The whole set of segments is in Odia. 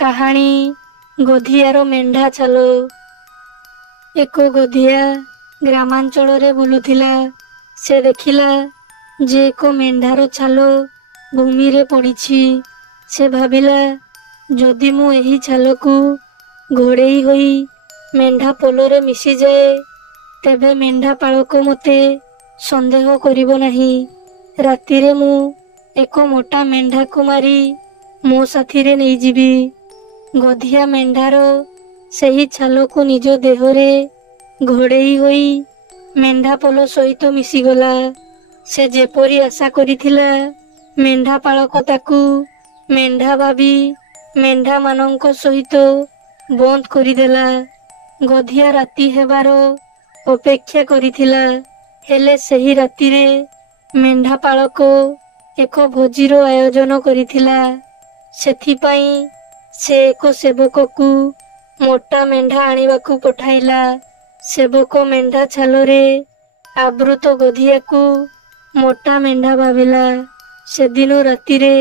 କାହାଣୀ ଗଧିଆର ମେଣ୍ଢା ଛାଲ। ଏକ ଗଧିଆ ଗ୍ରାମାଞ୍ଚଳରେ ବୁଲୁଥିଲା। ସେ ଦେଖିଲା ଯେ ଏକ ମେଣ୍ଢାର ଛାଲ ଭୂମିରେ ପଡ଼ିଛି। ସେ ଭାବିଲା, ଯଦି ମୁଁ ଏହି ଛାଲକୁ ଘୋଡ଼େଇ ହୋଇ ମେଣ୍ଢା ପୋଲରେ ମିଶିଯାଏ, ତେବେ ମେଣ୍ଢା ପାଳକ ମୋତେ ସନ୍ଦେହ କରିବ ନାହିଁ। ରାତିରେ ମୁଁ ଏକ ମୋଟା ମେଣ୍ଢାକୁ ମାରି ମୋ ସାଥିରେ ନେଇଯିବି। ଗଧିଆ ମେଣ୍ଢାର ସେହି ଛାଲକୁ ନିଜ ଦେହରେ ଘୋଡ଼େଇ ହୋଇ ମେଣ୍ଢା ପୋଲ ସହିତ ମିଶିଗଲା। ସେ ଯେପରି ଆଶା କରିଥିଲା, ମେଣ୍ଢା ପାଳକ ତାକୁ ମେଣ୍ଢା ଭାବି ମେଣ୍ଢାମାନଙ୍କ ସହିତ ବନ୍ଦ କରିଦେଲା। ଗଧିଆ ରାତି ହେବାର ଅପେକ୍ଷା କରିଥିଲା, ହେଲେ ସେହି ରାତିରେ ମେଣ୍ଢା ପାଳକ ଏକ ଭୋଜିର ଆୟୋଜନ କରିଥିଲା। ସେଥିପାଇଁ ସେ ଏକ ସେବକକୁ ମୋଟା ମେଣ୍ଢା ଆଣିବାକୁ ପଠାଇଲା। ସେବକ ମେଣ୍ଢା ଛାଲରେ ଆବୃତ ଗଧିଆକୁ ମୋଟା ମେଣ୍ଢା ଭାବିଲା। ସେଦିନ ରାତିରେ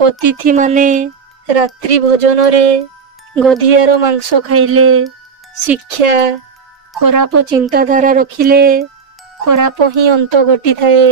ଅତିଥିମାନେ ରାତ୍ରି ଭୋଜନରେ ଗଧିଆର ମାଂସ ଖାଇଲେ। ଶିକ୍ଷା, ଖରାପ ଚିନ୍ତାଧାରା ରଖିଲେ ଖରାପ ହିଁ ଅନ୍ତ ଘଟିଥାଏ।